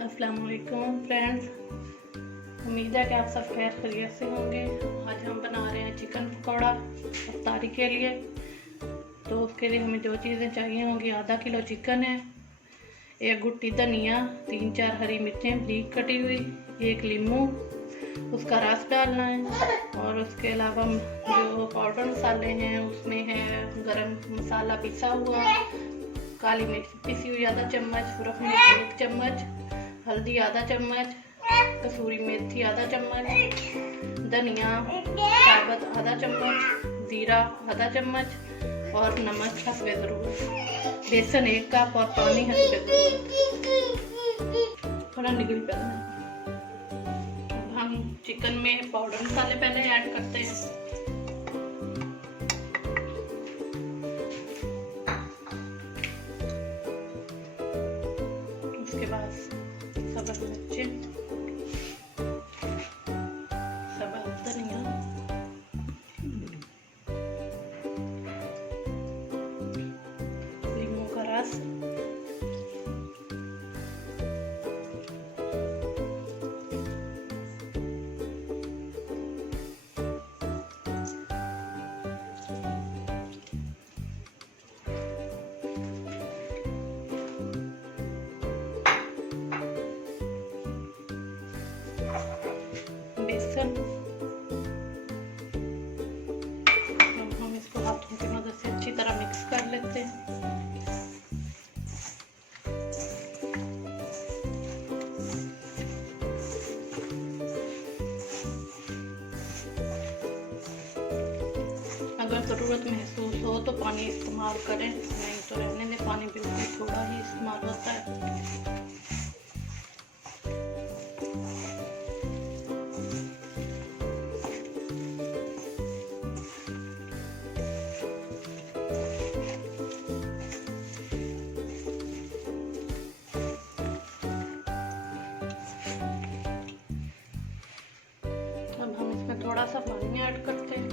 अस्सलामु अलैकुम फ्रेंड्स, उम्मीद है कि आप सब खैर खैरियत से होंगे। आज हम बना रहे हैं चिकन पकौड़ा इफ्तारी के लिए। तो उसके लिए हमें जो चीज़ें चाहिए होंगी, आधा किलो चिकन है, एक गुट्टी धनिया, 3-4 हरी मिर्चें बारीक कटी हुई, एक लीमू, उसका रस डालना है। और उसके अलावा जो पाउडर मसाले हैं उसमें है गरम मसाला पिसा हुआ, काली मिर्च पिसी हुई आधा चम्मच, सुरख मिर्च 1 चम्मच, हल्दी आधा चम्मच, कसूरी मेथी आधा चम्मच, धनिया साबुत आधा चम्मच, जीरा आधा चम्मच और नमक हस्बे ज़रूरत, बेसन 1 कप और पानी हस्बे ज़रूरत। थोड़ा निगल करना है। हम चिकन में पाउडर मसाले पहले ऐड करते हैं। उसके बाद सब्ज़ मिर्चें, सब्ज़ धनिया, नींबू का रस, बेसन। हम इसको हाथों की मदद से अच्छी तरह मिक्स कर लेते हैं। अगर ज़रूरत महसूस हो तो पानी इस्तेमाल करें, नहीं तो रहने दें। पानी बिल्कुल थोड़ा ही इस्तेमाल होता है। अब हम इसमें थोड़ा सा पानी ऐड करते हैं।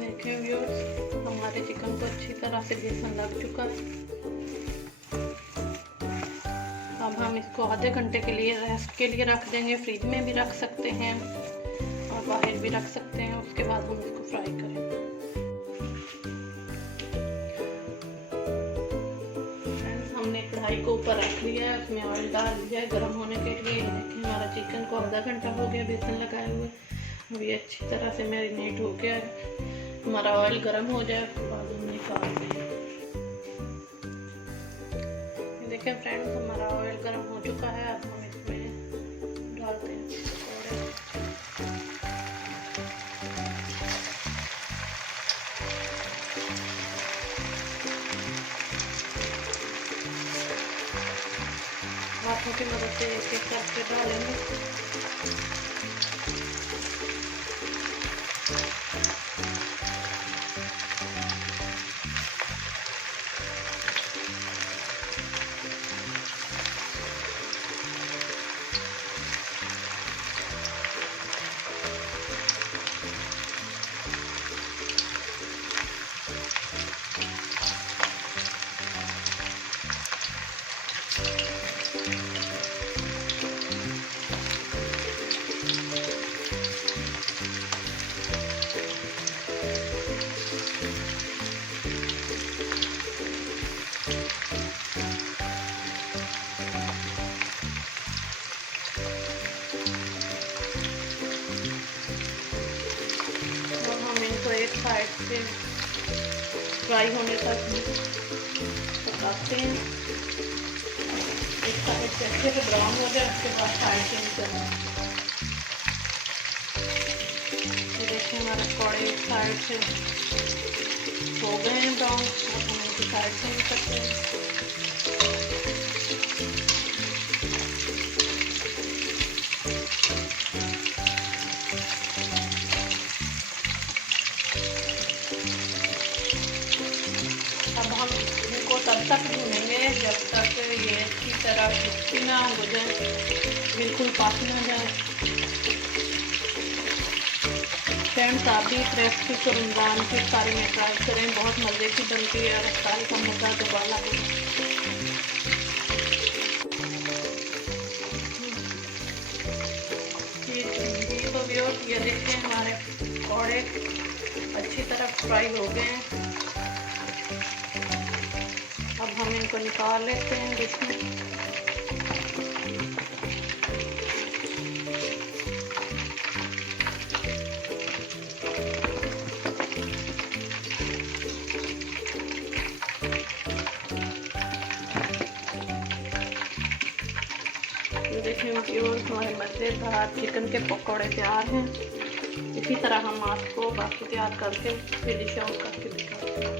देखिए व्यूअर्स, हमारे चिकन को अच्छी तरह से बेसन लग चुका है। अब हम इसको आधे घंटे के लिए रेस्ट के लिए रख देंगे। फ्रिज में भी रख सकते हैं और बाहर भी रख सकते हैं। उसके बाद हम इसको फ्राई करेंगे। फ्रेंड्स, हमने कढ़ाई को ऊपर रख लिया है, उसमें ऑयल डाल दिया है गर्म होने के लिए। देखिए हमारा चिकन को आधा घंटा हो गया बेसन लगाए हुए। अब ये अच्छी तरह से मैरिनेट हो गया है। हमारा ऑयल गर्म हो जाए उसके बाद हम निकाल देंगे। देखिए फ्रेंड्स, हमारा ऑयल गर्म हो चुका है। अब हम इसमें डालते हैं पकौड़े। हाथों की मदद से एक-एक करके डालेंगे। तो एक साइड से फ्राई होने तक पकाते हैं। एक साइड से अच्छे से ब्राउन हो जाए, उसके बाद साइड चेंज करना। ये देखिए हमारे पकौड़े एक साइड से हो गए हैं ब्राउन। अब हम इनकी साइड चेंज करते हैं। तब तक भूनेंगे जब तक ये अच्छी तरह क्रिस्पी ना हो जाए, बिल्कुल पक ना जाए। फ्रेंड्स, आप भी रेसिपी को रमज़ान की इफ्तारी में ट्राई करें, बहुत मज़े की बनती है और इफ्तारी का मज़ा दोबारा है। तो व्यूअर्स, ये देखिए हमारे पकौड़े अच्छी तरह फ्राई हो गए हैं। अब हम इनको निकाल लेते हैं डिश में। तो देखिए व्यूअर्स, हमारे मज़ेदार चिकन के पकौड़े तैयार हैं। इसी तरह हम आपको बाकी तैयार करके फिर डिश आउट करके दिखाते हैं।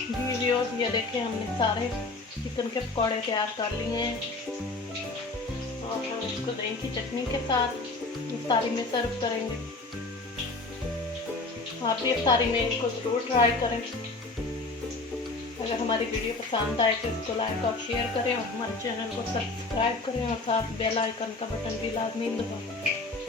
जी व्यूअर्स, ये देखिए हमने सारे चिकन के पकौड़े तैयार कर लिए हैं और हम इसको दही की चटनी के साथ इफ्तारी में सर्व करेंगे। आप भी इफ्तारी में इसको ज़रूर ट्राई करें। अगर हमारी वीडियो पसंद आए तो इसको लाइक और शेयर करें और हमारे चैनल को सब्सक्राइब करें और साथ बेल आइकन का बटन भी लाजमी दबाएं।